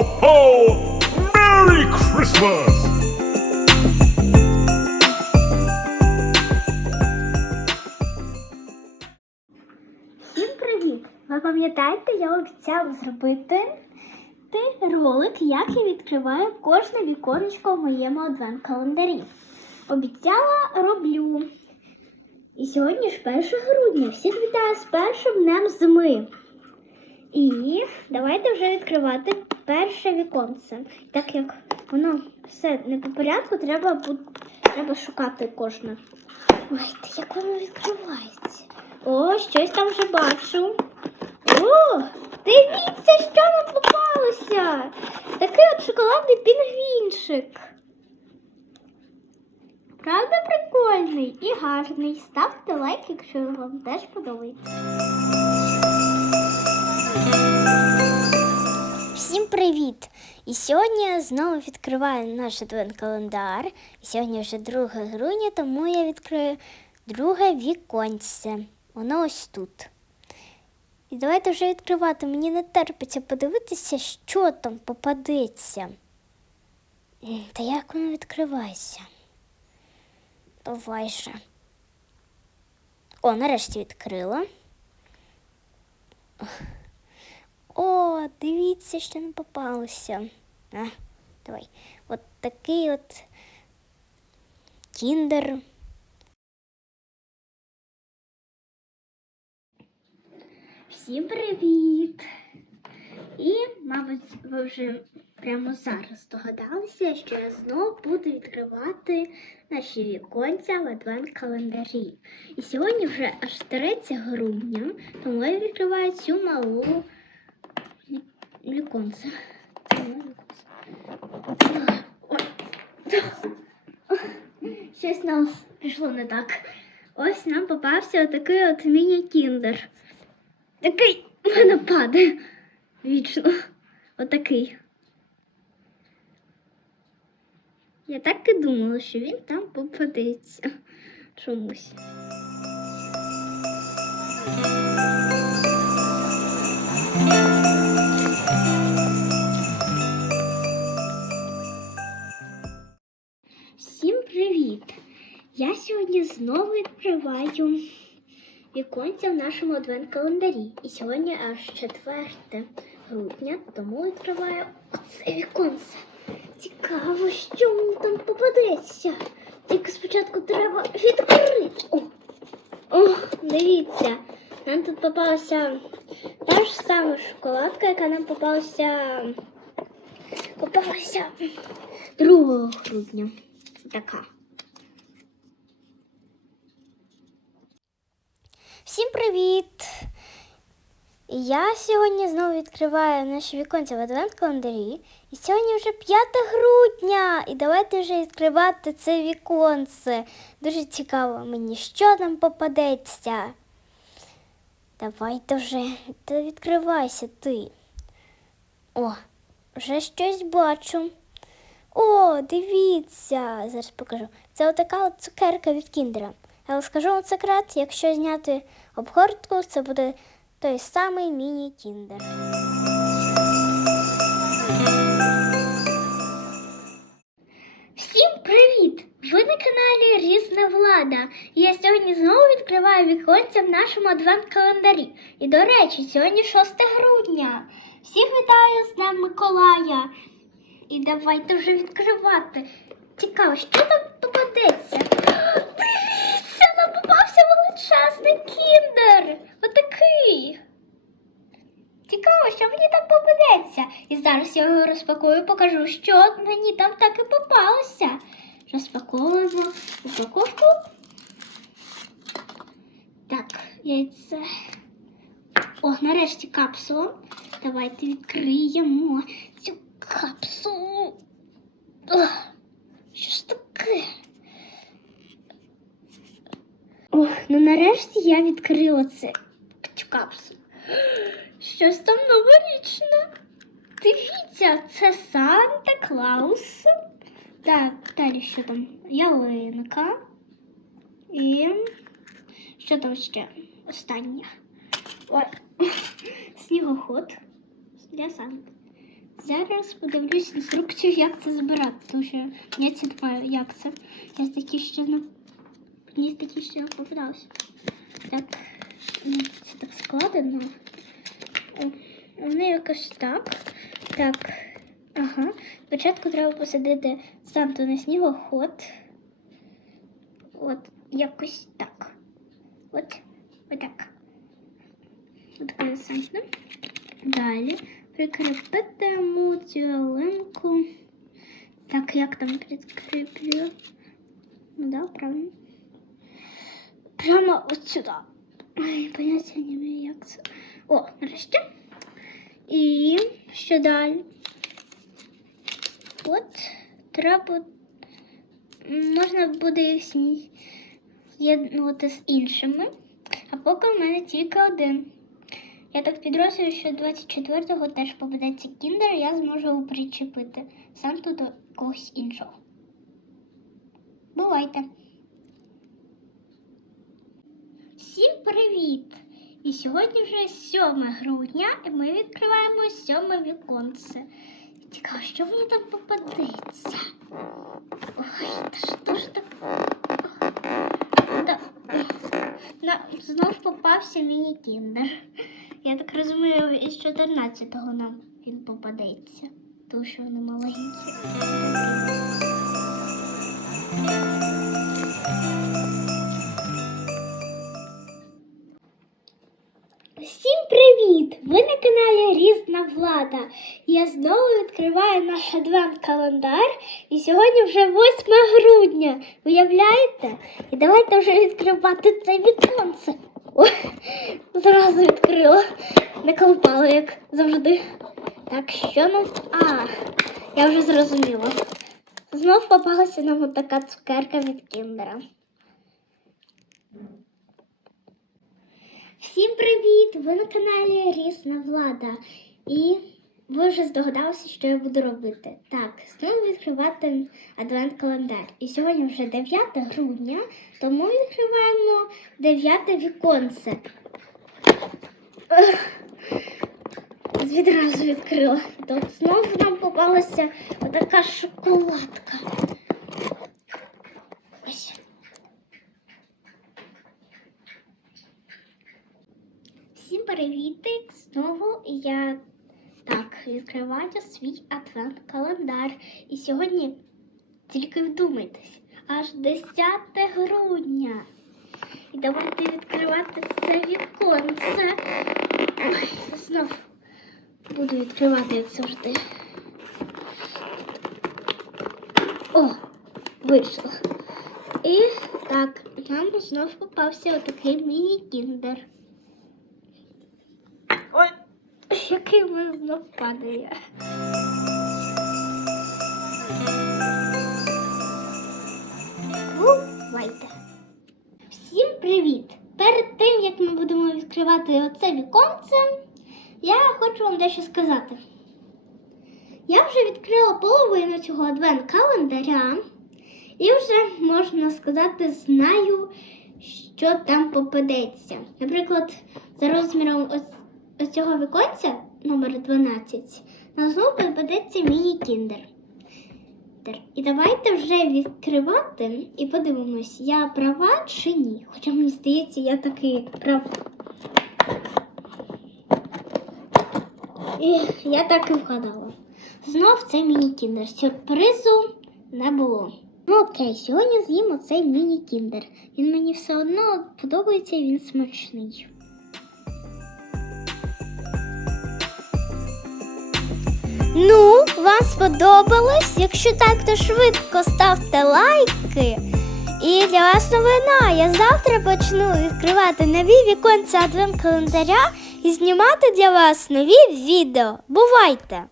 ho! Merry Christmas! Всім привіт! Ви пам'ятаєте, я обіцяла зробити ти ролик, як я відкриваю кожне віконечко в моєму адвент-календарі. Обіцяла роблю. І сьогодні ж 1 грудня. Всіх вітаю з першим днем зими. І давайте вже відкривати перше віконце. Так як воно все не по порядку, треба, треба шукати кожне. Ой, та як воно відкривається? О, щось там вже бачу. О, дивіться, що нам попалося. Такий от шоколадний пінгвінчик. Правда, прикольний і гарний. Ставте лайк, якщо вам теж подобається. Всім привіт! І сьогодні я знову відкриваю наш адвент-календар. І сьогодні вже 2 грудня, тому я відкрию друге віконце. Воно ось тут. І давайте вже відкривати. Мені не терпиться подивитися, що там попадеться. Та як воно відкривається? Давай же. О, нарешті відкрила. О, дивіться, що не попалося. А, давай. От такий от кіндер. Всім привіт! І, мабуть, ви вже прямо зараз здогадалися, що я знову буду відкривати наші віконця в адвент-календарі. І сьогодні вже аж 3 грудня, тому я відкриваю цю малу віконце. Це мале віконце. Ой. Щось нам пішло не так. Ось нам попався отакий от міні-кіндер. Такий мене падає вічно. Отакий. Я так і думала, що він там попадеться чомусь. Відкриваю віконця в нашому адвент-календарі. І сьогодні аж 4 грудня, тому відкриваю оце віконце. Цікаво, що мені там попадеться. Тільки спочатку треба відкрити. О, О дивіться, нам тут попалася та ж сама шоколадка, яка нам попалася, попалася 2 грудня. Така. Всім привіт! Я сьогодні знову відкриваю наші віконця в адвент-календарі. І сьогодні вже 5 грудня. І давайте вже відкривати це віконце. Дуже цікаво мені, що там попадеться. Давайте вже та відкривайся ти. О, вже щось бачу. О, дивіться, зараз покажу. Це отака от цукерка від кіндера. Але скажу вам секрет, якщо зняти обгортку, це буде той самий міні-кіндер. Всім привіт! Ви на каналі Різна Влада. Я сьогодні знову відкриваю віконця в нашому адвент-календарі. І до речі, сьогодні 6 грудня. Всіх вітаю з Днем Миколая. І давайте вже відкривати. Цікаво, що там попадеться? Величезний кіндер. Отакий. Цікаво, що мені там попадеться. І зараз я його розпакую, покажу, що мені там так і попалося. Розпаковуємо упаковку. Так, яйце. О, нарешті капсула. Давайте відкриємо цю капсулу. Ох, що ж таке? Ох, ну нарешті я відкрила це, цю капсулу. Щось там новорічне. Дивіться, це Санта Клаус. Так, далі що там? Ялинка. І що там ще? Останнє. Ой, снігоход для Санти. Зараз подивлюсь інструкцію, як це збирати, тому що я це думаю, як це. Я такі ще мені такі ще не попадався. Так, ну, це так складено. Вони якось так. Так. Ага. Спочатку треба посадити Санту на снігоход. От, якось так. От, отак. Отакою Санту. Далі прикріпитиму цю ялинку. Так, як там прикріплю? Ну да, правильно. Прямо от сюди. Ой, поняття не маю, як це. О, нарешті. І що далі? От треба. Можна буде їх з'єднувати з іншими. А поки в мене тільки один. Я так підрозділю, що 24-го теж попадеться кіндер, я зможу причепити Санту до когось іншого. Бувайте! Всім привіт! І сьогодні вже 7 грудня, і ми відкриваємо сьоме віконце. Цікаво, що мені там попадеться. Ой, та що ж так? Та... На, знов попався міні-кіндер. Я так розумію, із 14-го нам він попадеться, тому що вони маленькі. Наш адвент-календар. І сьогодні вже 8 грудня. Уявляєте? І давайте вже відкривати це віконце. О, зразу відкрила. Не колупала, як завжди. Так, що нам. А, я вже зрозуміла. Знов попалася нам така цукерка від кіндера. Всім привіт! Ви на каналі Рісна Влада. І ви вже здогадалися, що я буду робити. Так, знову відкривати адвент-календар. І сьогодні вже 9 грудня, тому відкриваємо 9 віконце. Відразу відкрила. Тут знову нам попалася отака шоколадка. Ось. Всім привітик! Знову я так відкриваю свій адвент-календар. І сьогодні тільки вдумайтесь, аж 10 грудня. І давайте відкривати це віконце. Ой, знов буду відкривати, як завжди. О, вийшло. І так, нам знов попався отакий міні-кіндер. Ой, який в мене знов падає. Бувайте. Всім привіт! Перед тим, як ми будемо відкривати оце віконце, я хочу вам дещо сказати. Я вже відкрила половину цього адвент-календаря і вже, можна сказати, знаю, що там попадеться. Наприклад, за розміром ось, ось цього віконця, номер 12, нам знову попадеться міні-кіндер. І давайте вже відкривати і подивимось, я права чи ні. Хоча мені здається, я таки права. І я так і вгадала. Знов це міні-кіндер. Сюрпризу не було. Ну окей, сьогодні з'їм оцей міні-кіндер. Він мені все одно подобається, він смачний. Ну, вам сподобалось? Якщо так, то швидко ставте лайки. І для вас новина. Я завтра почну відкривати нові віконці адвент календаря і знімати для вас нові відео. Бувайте!